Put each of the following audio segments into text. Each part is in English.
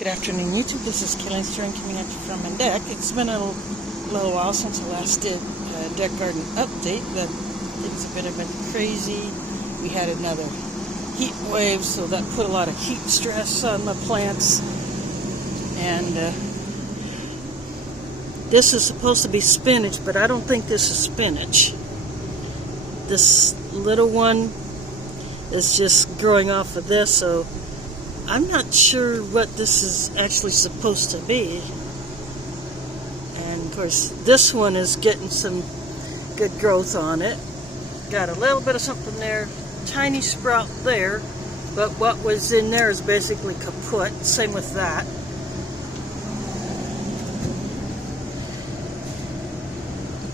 Good afternoon, YouTube. This is Kelly Stern coming at you from my deck. It's been a little while since I last did a deck garden update. Things have been a bit crazy. We had another heat wave, so that put a lot of heat stress on the plants. And this is supposed to be spinach, but I don't think this is spinach. This little one is just growing off of this, so I'm not sure what this is actually supposed to be. And of course, this one is getting some good growth on it. Got a little bit of something there, tiny sprout there, but what was in there is basically kaput. Same with that.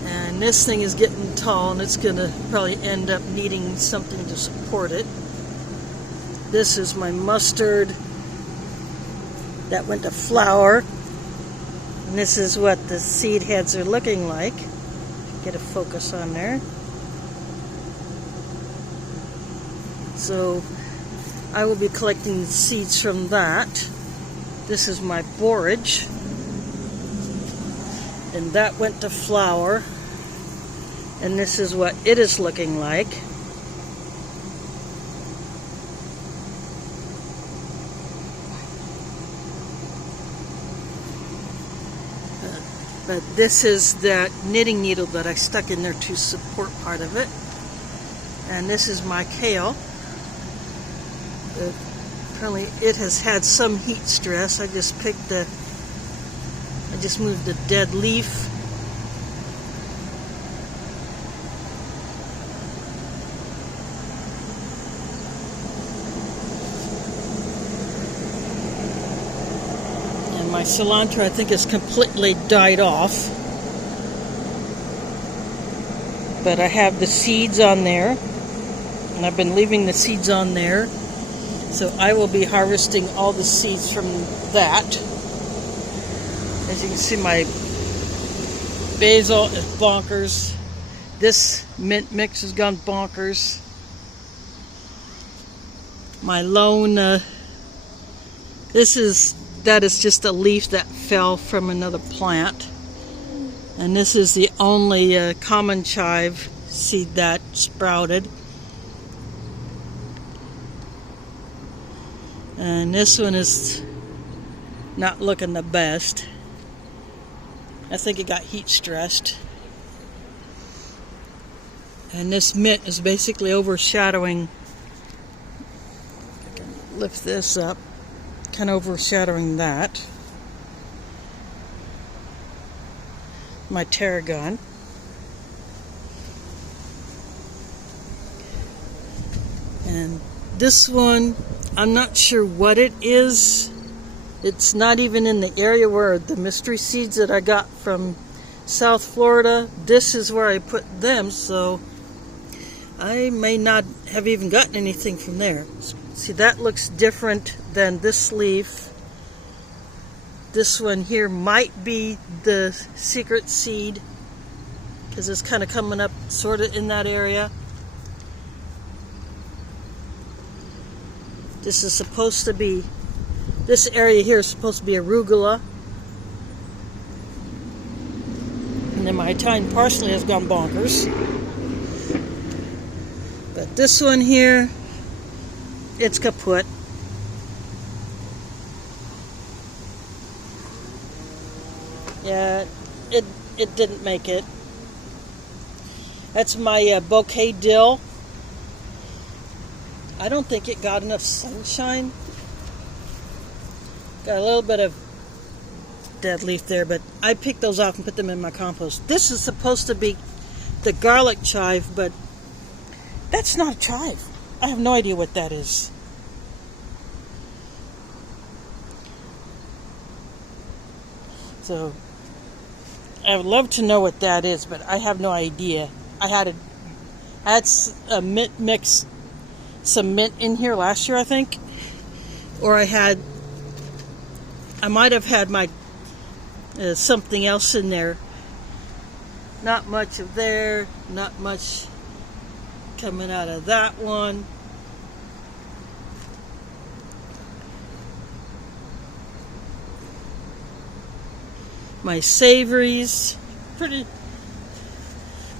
And this thing is getting tall, and it's going to probably end up needing something to support it. This is my mustard that went to flower. And this is what the seed heads are looking like. Get a focus on there. So I will be collecting seeds from that. This is my borage. And that went to flower. And this is what it is looking like. But this is that knitting needle that I stuck in there to support part of it. And this is my kale. Apparently it has had some heat stress. I just moved the dead leaf. My cilantro, I think, is completely died off. But I have the seeds on there. And I've been leaving the seeds on there. So I will be harvesting all the seeds from that. As you can see, my basil is bonkers. This mint mix has gone bonkers. My lone, that is just a leaf that fell from another plant. And this is the only common chive seed that sprouted. And this one is not looking the best. I think it got heat stressed. And this mint is basically overshadowing. I can lift this up. Kind of overshadowing that. My tarragon. And this one, I'm not sure what it is. It's not even in the area where the mystery seeds that I got from South Florida. This is where I put them, so I may not have even gotten anything from there. See, that looks different than this leaf. This one here might be the secret seed, because it's kind of coming up sort of in that area. This is supposed to be, this area here is supposed to be arugula. And then my Italian parsley has gone bonkers. But this one here, it's kaput. Yeah, it didn't make it. That's my bouquet dill. I don't think it got enough sunshine. Got a little bit of dead leaf there, but I picked those off and put them in my compost. This is supposed to be the garlic chive, but that's not a chive. I have no idea what that is. So I would love to know what that is, but I have no idea. I had a mint mix, some mint in here last year, I think, or I might have had my something else in there. Not much of there, not much coming out of that one. my savories. Pretty.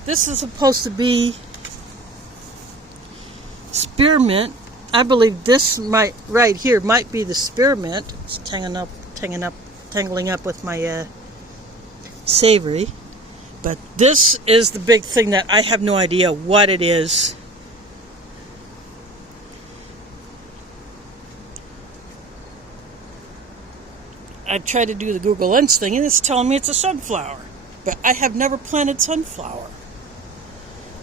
This is supposed to be spearmint. I believe this right here might be the spearmint. It's tangling up with my savory. But this is the big thing that I have no idea what it is. I tried to do the Google Lens thing and it's telling me it's a sunflower. But I have never planted sunflower.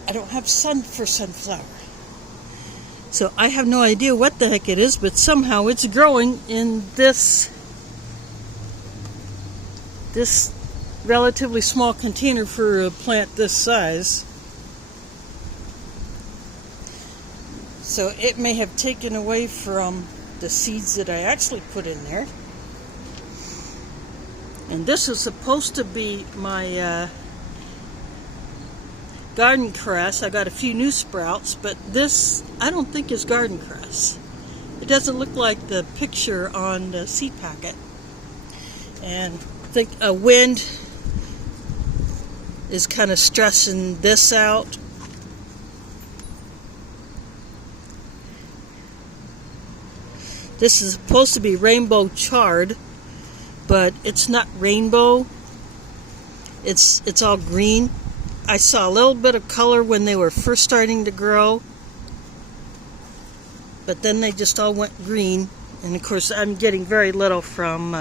I don't have sun for sunflower. So I have no idea what the heck it is, but somehow it's growing in this relatively small container for a plant this size. So it may have taken away from the seeds that I actually put in there. And this is supposed to be my garden cress. I got a few new sprouts, but this I don't think is garden cress. It doesn't look like the picture on the seed packet. And I think a wind is kind of stressing this out. This is supposed to be rainbow chard, but it's not rainbow. It's all green. I saw a little bit of color when they were first starting to grow, but then they just all went green. And of course I'm getting very little from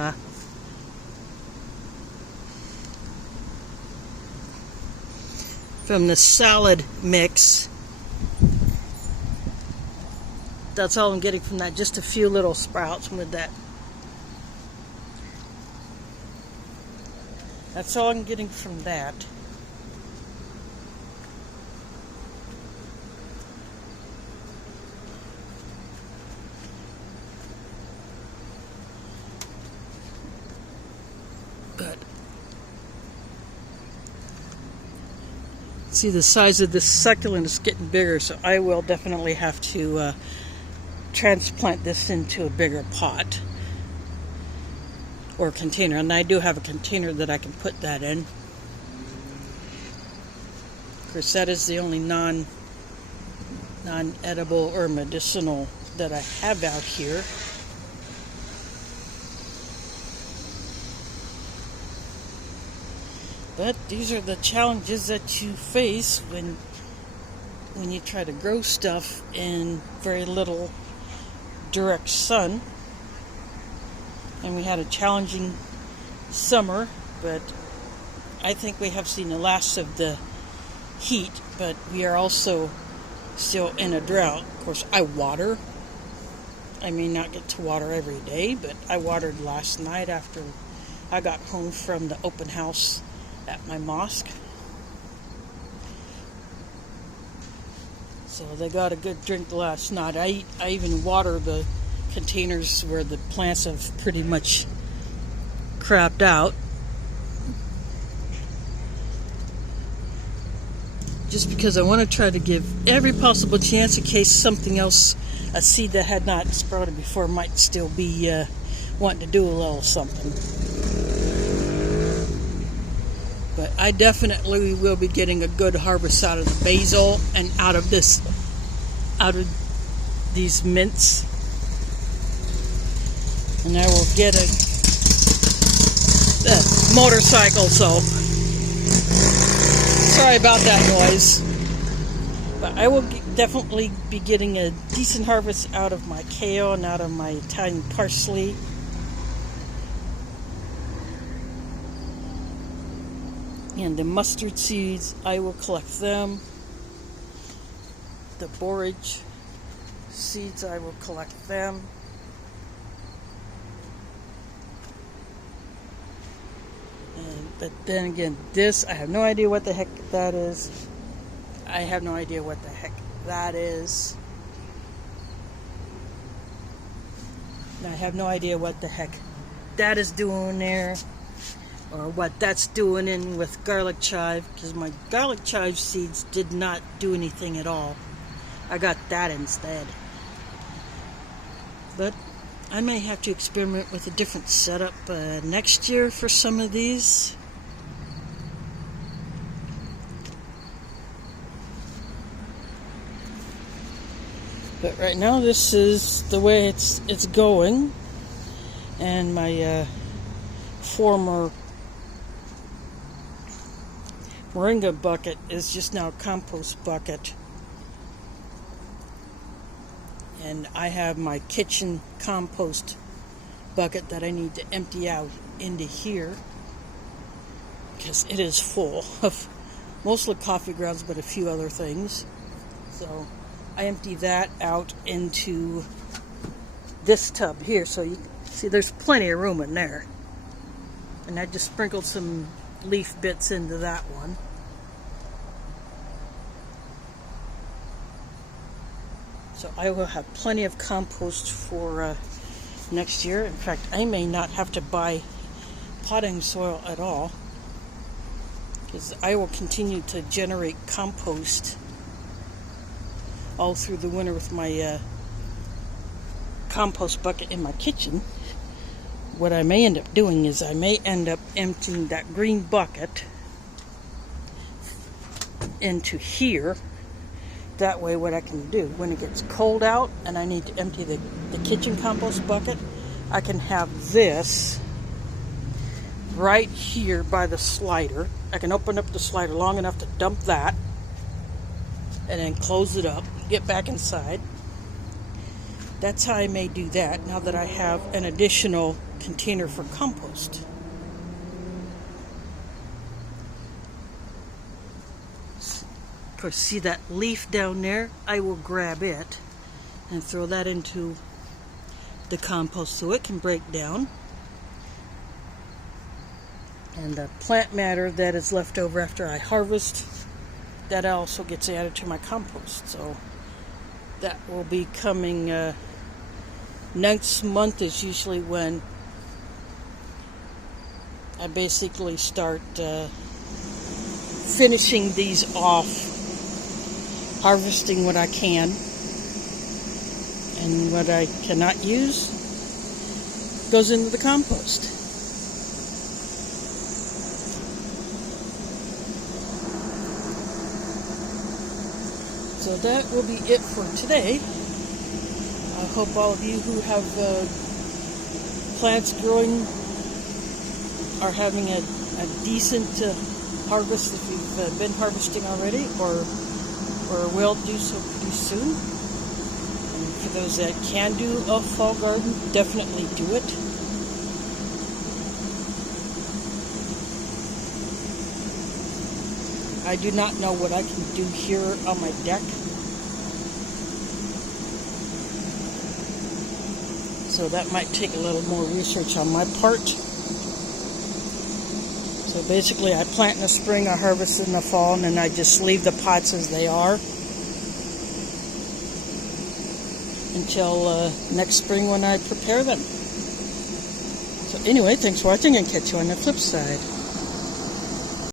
the salad mix. That's all I'm getting from that, just a few little sprouts with that. That's all I'm getting from that. But see, the size of this succulent is getting bigger, so I will definitely have to transplant this into a bigger pot or container, and I do have a container that I can put that in. Of course, that is the only non-edible or medicinal that I have out here. But these are the challenges that you face when you try to grow stuff in very little direct sun. And we had a challenging summer, but I think we have seen the last of the heat, but we are also still in a drought. Of course, I water. I may not get to water every day, but I watered last night after I got home from the open house at my mosque. So they got a good drink last night. I even water the containers where the plants have pretty much crapped out, just because I want to try to give every possible chance in case something else, a seed that had not sprouted before, might still be wanting to do a little something. But I definitely will be getting a good harvest out of the basil and out of these mints. And I will get a motorcycle, so sorry about that noise. But I will definitely be getting a decent harvest out of my kale and out of my Italian parsley. And the mustard seeds, I will collect them. The borage seeds, I will collect them. But then again, this, I have no idea what the heck that is. I have no idea what the heck that is. And I have no idea what the heck that is doing there, or what that's doing in with garlic chive, because my garlic chive seeds did not do anything at all. I got that instead. But I may have to experiment with a different setup next year for some of these. But right now this is the way it's going. And my former moringa bucket is just now a compost bucket. And I have my kitchen compost bucket that I need to empty out into here because it is full of mostly coffee grounds, but a few other things. So I empty that out into this tub here. So you see there's plenty of room in there. And I just sprinkled some leaf bits into that one. So I will have plenty of compost for next year. In fact, I may not have to buy potting soil at all because I will continue to generate compost all through the winter with my compost bucket in my kitchen. What I may end up doing is I may end up emptying that green bucket into here. That way what I can do, when it gets cold out and I need to empty the kitchen compost bucket, I can have this right here by the slider. I can open up the slider long enough to dump that and then close it up, get back inside. That's how I may do that now that I have an additional container for compost. Of course, see that leaf down there? I will grab it and throw that into the compost so it can break down. And the plant matter that is left over after I harvest, that also gets added to my compost. So that will be coming next month is usually when I basically start finishing these off, harvesting what I can, and what I cannot use goes into the compost. So that will be it for today. I hope all of you who have plants growing are having a decent harvest if you've been harvesting already or will do so pretty soon. And for those that can do a fall garden, definitely do it. I do not know what I can do here on my deck. So that might take a little more research on my part. So basically I plant in the spring, I harvest in the fall, and then I just leave the pots as they are until next spring when I prepare them. So anyway, thanks for watching and catch you on the flip side.